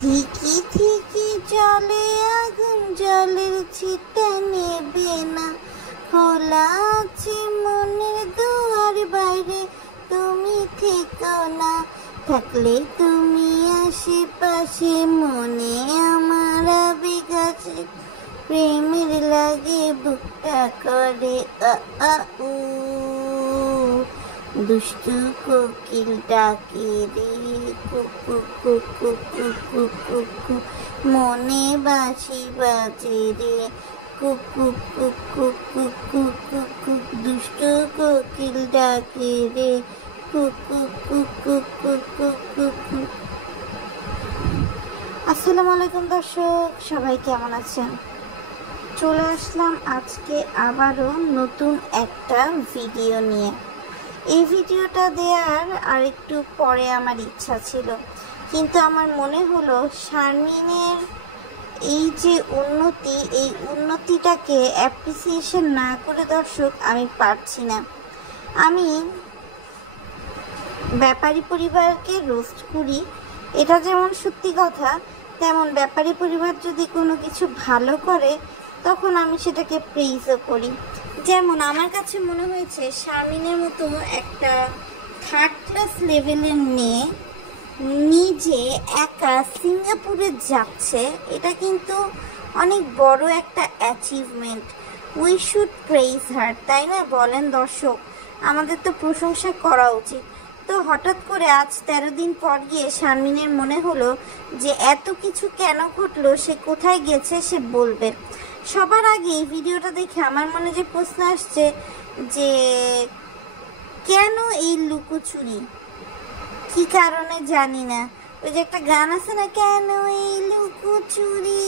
ঠিকই ঠিকই জলে আগুন, জলের ছিটা নেবে না। খোলা আছে মনের দুয়ার, বাইরে তুমি থেকো না। থাকলে তুমি আশেপাশে, মনে আমার আবেগ আছে। প্রেমের লাগে বুকটা করে আ আ উ। দুষ্টু কোকিল ডাকে রে কুকু কুকু কুকু কুকু, মনে বাঁশি বাজে রে কুকু কুকু কুকু কুকু। দুষ্টু কোকিল ডাকে রে কুকু কুকু কুকু কুকু। আসসালামু আলাইকুম দর্শক, সবাই কেমন আছেন? চলে আসলাম আজকে আবারও নতুন একটা ভিডিও নিয়ে। এই ভিডিওটা দেওয়ার আর একটু পরে আমার ইচ্ছা ছিল, কিন্তু আমার মনে হলো শারমিনের এই যে উন্নতি, এই উন্নতিটাকে অ্যাপ্রিসিয়েশন না করে দর্শক আমি পারছি না। আমি ব্যাপারী পরিবারকে রোস্ট করি, এটা যেমন সত্যি কথা, তেমন ব্যাপারী পরিবার যদি কোনো কিছু ভালো করে তখন আমি সেটাকে প্রেইজও করি। যেমন আমার কাছে মনে হয়েছে শারমিনের মতো একটা থার্ড ক্লাস লেভেলের মেয়ে নিজে একা সিঙ্গাপুরে যাচ্ছে, এটা কিন্তু অনেক বড় একটা অ্যাচিভমেন্ট। উই শুড প্রেইজ হার, তাই না? বলেন দর্শক, আমাদের তো প্রশংসা করা উচিত। তো হঠাৎ করে আজ 13 দিন পর গিয়ে শারমিনের মনে হলো যে এত কিছু কেন ঘটলো, সে কোথায় গেছে সে বলবে। সবার আগে এই ভিডিওটা দেখে আমার মনে যে প্রশ্ন আসছে যে কেন এই লুকোচুরি, কি কারণে জানি না। ওই যে একটা গান আছে না, কেন এই লুকোচুরি,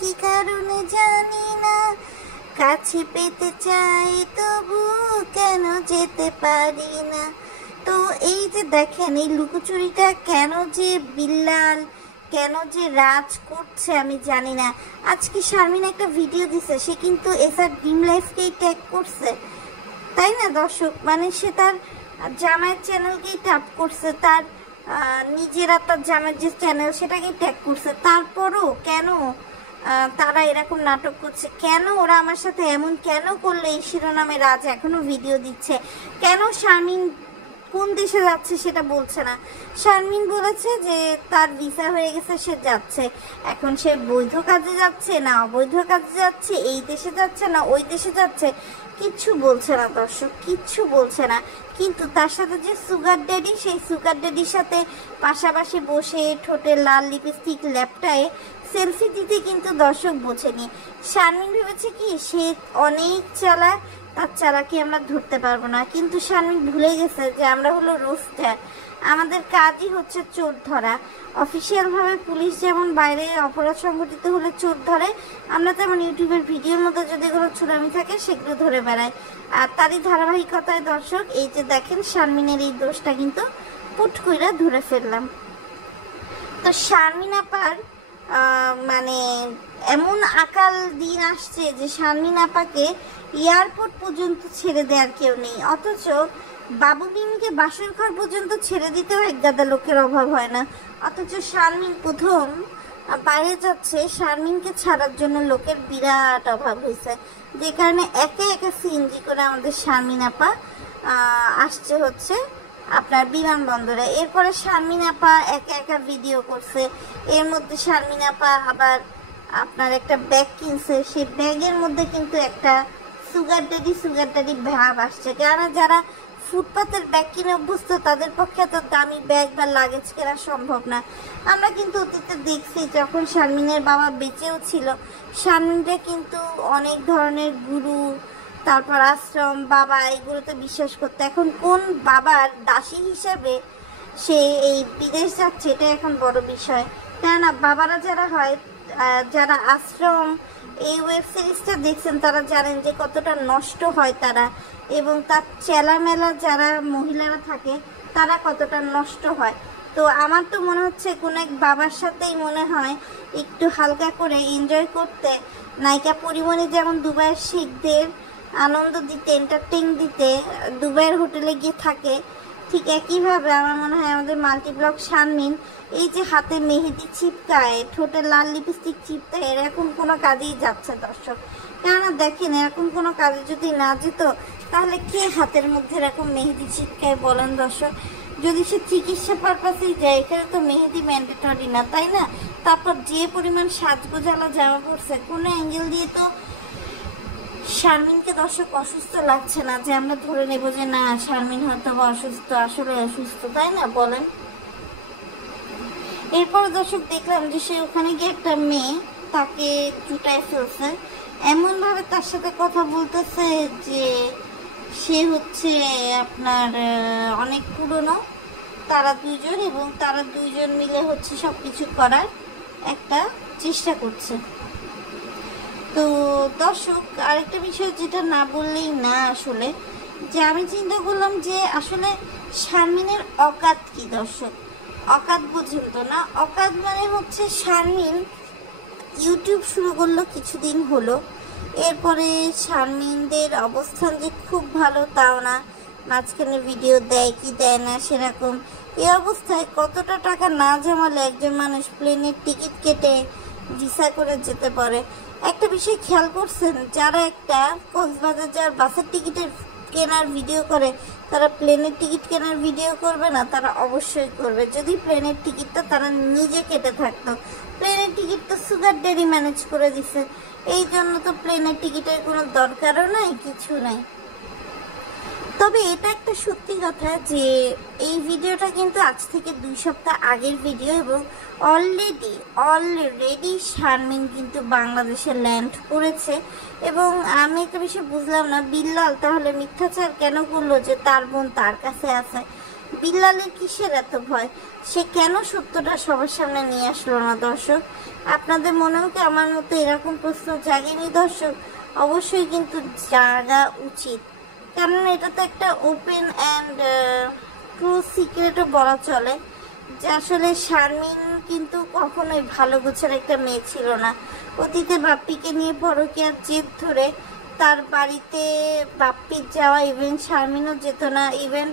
কি কারণে জানি না, কাছে পেতে চাই তবু কেন যেতে পারি না। তো এই যে দেখেন এই লুকোচুরিটা কেন যে বিল্লাল, কেন যে রাজ করছে আমি জানি না। আজকে শারমিন একটা ভিডিও দিছে, সে কিন্তু এসআর ড্রিম লাইফকেই ট্যাগ করছে, তাই না দর্শক? মানে সে তার জামাইয়ের চ্যানেলকেই ট্যাগ করছে, তার নিজেরা তার জামাইয়ের যে চ্যানেল সেটাকেই ট্যাগ করছে। তারপরও কেন তারা এরকম নাটক করছে? কেন ওরা আমার সাথে এমন কেন করলে এই শিরোনামে রাজ এখনো ভিডিও দিচ্ছে? কেন শারমিন কোন দেশে যাচ্ছে সেটা বলছে না? শারমিন বলেছে যে তার ভিসা হয়ে গেছে, সে যাচ্ছে। এখন সে বৈধ কাজে যাচ্ছে না অবৈধ কাজে যাচ্ছে, এই দেশে যাচ্ছে না ওই দেশে যাচ্ছে, কিচ্ছু বলছে না দর্শক, কিচ্ছু বলছে না। কিন্তু তার সাথে যে সুগার ড্যাডি, সেই সুগার ড্যাডির সাথে পাশাপাশি বসে ঠোঁটে লাল লিপস্টিক ল্যাপটায় সেলফি দিতে কিন্তু দর্শক বোঝেনি। শারমিন ভেবেছে কি সে অনেক চালাক, তার চালাকি আমরা ধরতে পারবো না। কিন্তু শারমিন ভুলে গেছে যে আমরা হলো রোস্টার, আমাদের কাজই হচ্ছে চোর ধরা। অফিসিয়ালভাবে পুলিশ যেমন বাইরে অপরাধ সংঘটিত হলে চোর ধরে, আমরা তেমন ইউটিউবের ভিডিওর মধ্যে যদি এগুলো চুরামি থাকে সেগুলো ধরে বেড়াই। আর তারই ধারাবাহিকতায় দর্শক এই যে দেখেন শারমিনের এই দোষটা কিন্তু পুট কইরা ধরে ফেললাম। তো শারমিন আপার মানে এমন আকাল দিন আসছে যে শারমিন আপাকে এয়ারপোর্ট পর্যন্ত ছেড়ে দেওয়ার কেউ নেই, অথচ বাবু মিমকে বাসর ঘর পর্যন্ত ছেড়ে দিতেও এক গাদা লোকের অভাব হয় না। অথচ শারমিন প্রথম বাইরে যাচ্ছে, শারমিনকে ছাড়ার জন্য লোকের বিরাট অভাব হয়েছে, যে কারণে একে একে সিএনজি করে আমাদের শারমিন আপা আসছে হচ্ছে আপনার বিমানবন্দরে। এরপরে শারমিন আপা একা একা ভিডিও করছে। এর মধ্যে শারমিন আপা আবার আপনার একটা ব্যাগ কিনছে, সেই ব্যাগের মধ্যে কিন্তু একটা সুগার ড্যাডি ভাব আসছে। যারা ফুটপাতের ব্যাগ কিনে অভ্যস্ত তাদের পক্ষে এত দামি ব্যাগ বা লাগেজ কেনা সম্ভব না। আমরা কিন্তু অতীতে দেখছি যখন শারমিনের বাবা বেঁচেও ছিল, শারমিনরা কিন্তু অনেক ধরনের গুরু, তারপর আশ্রম, বাবা এগুলোতে বিশ্বাস করতে। এখন কোন বাবার দাসী হিসেবে সে এই বিদেশ যাচ্ছে, এটা এখন বড় বিষয়। কেননা বাবারা যারা হয়, যারা আশ্রম এই ওয়েব সিরিজটা দেখছেন তারা জানেন যে কতটা নষ্ট হয় তারা, এবং তার চেলামেলা যারা মহিলারা থাকে তারা কতটা নষ্ট হয়। তো আমার তো মনে হচ্ছে কোনো এক বাবার সাথেই মনে হয় একটু হালকা করে এনজয় করতে নায়িকা পরিমণি যেমন দুবাইয়ের শিখদের আনন্দ দিতে, এন্টারটেইন দিতে দুবাইয়ের হোটেলে গিয়ে থাকে, ঠিক একইভাবে আমার মনে হয় আমাদের মাল্টিব্লক শারমিন এই যে হাতে মেহেদি চিপকায়, ঠোঁটে লাল লিপস্টিক চিপকায়, এরকম কোনো কাজেই যাচ্ছে দর্শক। কেননা দেখেন, এরকম কোনো কাজে যদি না যেত তাহলে কে হাতের মধ্যে এরকম মেহেদি চিপকায় বলেন দর্শক? যদি সে চিকিৎসা পারপাসেই যায়, এখানে তো মেহেদি ম্যান্ডেটরি না, তাই না? তারপর যে পরিমাণ সাজগোজালা জামা পড়ছে, কোনো অ্যাঙ্গেল দিয়ে তো শারমিনকে দর্শক অসুস্থ লাগছে না যে আমরা ধরে নেব যে না শারমিন হয়তো অসুস্থ, আসলে অসুস্থ, তাই না বলেন? এরপর দর্শক দেখলাম যে সে ওখানে গিয়ে একটা মেয়ে তাকে জুটায় ফেলছে, এমনভাবে তার সাথে কথা বলতেছে যে সে হচ্ছে আপনার অনেক পুরনো, তারা দুইজন, এবং তারা দুইজন মিলে হচ্ছে সব কিছু করার একটা চেষ্টা করছে। তো দর্শক আরেকটা বিষয় যেটা না বললেই না, আসলে যে আমি চিন্তা করলাম যে আসলে শারমিনের অকাত কি দর্শক? অকাত বুঝেন তো না? অকাত মানে হচ্ছে শারমিন ইউটিউব শুরু করলো কিছুদিন হলো, এরপরে শারমিনদের অবস্থান যে খুব ভালো তাও না, মাঝখানে ভিডিও দেয় কি দেয় না সেরকম। এই অবস্থায় কতটা টাকা না জমালে একজন মানুষ প্লেনের টিকিট কেটে ভিসা করে যেতে পারে? একটা বিষয় খেয়াল করছেন, যারা একটা কক্সবাজার যার বাসের টিকিটের কেনার ভিডিও করে, তারা প্লেনের টিকিট কেনার ভিডিও করবে না? তারা অবশ্যই করবে, যদি প্লেনের টিকিটটা তারা নিজে কেটে থাকতো। প্লেনের টিকিট তো সুগার ড্যাডি ম্যানেজ করে দিছে, এই জন্য তো প্লেনের টিকিটের কোনো দরকারও নাই, কিছু নাই। তবে এটা একটা সত্যি কথা যে এই ভিডিওটা কিন্তু আজ থেকে 2 সপ্তাহ আগের ভিডিও, এবং অলরেডি শারমিন কিন্তু বাংলাদেশে ল্যান্ড করেছে। এবং আমি একটা বিষয় বুঝলাম না, বিল্লাল তাহলে মিথ্যাচার কেন করলো যে তার বোন তার কাছে আছে? বিল্লালের কিসের এত ভয়? সে কেন সত্যটা সবার সামনে নিয়ে আসলো না দর্শক? আপনাদের মনেও কি আমার মতো এরকম প্রশ্ন জাগেনি দর্শক? অবশ্যই কিন্তু জাগা উচিত, কারণ এটা তো একটা ওপেন অ্যান্ড ট্রু সিক্রেটও বলা চলে যে আসলে শারমিন কিন্তু কখনোই ভালো গোছের একটা মেয়ে ছিল না। অতীতে বাপ্পিকে নিয়ে পরকীয়ার জেদ ধরে তার বাড়িতে বাপ্পির যাওয়া, ইভেন শারমিনও যেত না। ইভেন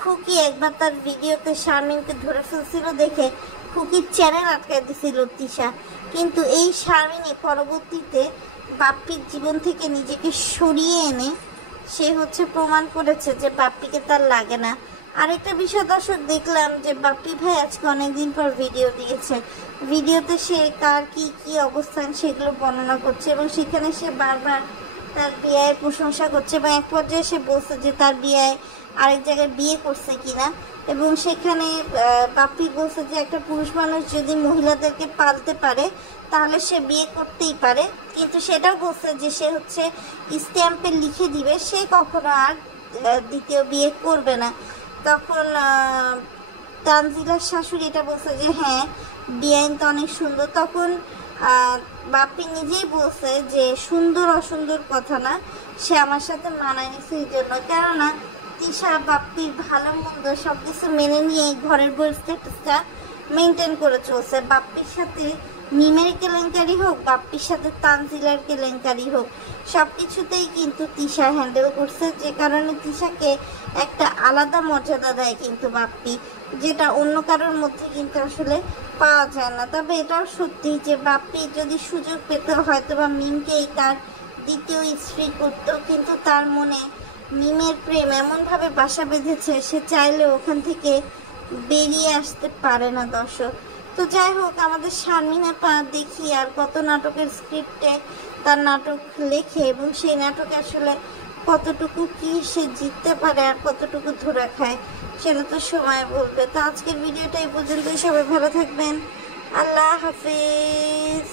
খুকি একবার তার ভিডিওতে শারমিনকে ধরে ফেলছিল দেখে খুকির চ্যানেল আটকায় দিছিল তিশা। কিন্তু এই শারমিনই পরবর্তীতে বাপ্পির জীবন থেকে নিজেকে সরিয়ে এনে সে হচ্ছে প্রমাণ করেছে যে বাপ্পিকে তার লাগে না। আরেকটা বিষয় দর্শক দেখলাম যে বাপ্পি ভাই আজকে অনেকদিন পর ভিডিও দিয়েছে, ভিডিওতে সে কার কি অবস্থান সেগুলো বর্ণনা করছে, এবং সেখানে সে বারবার তার বিয়ের প্রশংসা করছে, এবং এক পর্যায়ে সে বলছে যে তার বিয়ে আরেক জায়গায় বিয়ে করছে কিনা। এবং সেখানে বাপ্পি বলছে যে একটা পুরুষ মানুষ যদি মহিলাদেরকে পালতে পারে তাহলে সে বিয়ে করতেই পারে, কিন্তু সেটাও বলছে যে সে হচ্ছে স্ট্যাম্পে লিখে দিবে, সে কখনো আর দ্বিতীয় বিয়ে করবে না। তখন তানজিলার শাশুড়ি এটা বলছে যে হ্যাঁ বিআইন তো অনেক সুন্দর। তখন বাপ্পি নিজেই বলছে যে সুন্দর অসুন্দর কথা না, সে আমার সাথে মানায় নিছে এই জন্য, কেননা তিশা বাপ্পির ভালো মন্দ সব কিছু মেনে নিয়ে ঘরের বই স্ট্যাটাসটা মেনটেন করে চলছে। বাপ্পির সাথে মিমের কেলেঙ্কারি হোক, বাপ্পির সাথে তানজিলার কেলেঙ্কারি হোক, সব কিছুতেই কিন্তু তিশা হ্যান্ডেল করছে, যে কারণে তিশাকে একটা আলাদা মর্যাদা দেয় কিন্তু বাপ্পি, যেটা অন্য কারোর মধ্যে কিন্তু আসলে পাওয়া যায় না। তবে এটাও সত্যি যে বাপ্পি যদি সুযোগ পেত হয়তো বা মিমকেই তার দ্বিতীয় স্ত্রী করতো, কিন্তু তার মনে মিমের প্রেম এমনভাবে বাসা বেঁধেছে সে চাইলে ওখান থেকে বেরিয়ে আসতে পারে না দর্শক। তো যাই হোক, আমাদের শারমিন আপা দেখি আর কত নাটকের স্ক্রিপ্টে তার নাটক লেখে, এবং সেই নাটকে আসলে কতটুকু কি সে জিততে পারে আর কতটুকু ধরা খায় সেটা তো সময় বলবে। তো আজকের ভিডিওটা এই পর্যন্তই, সবাই ভালো থাকবেন, আল্লাহ হাফেজ।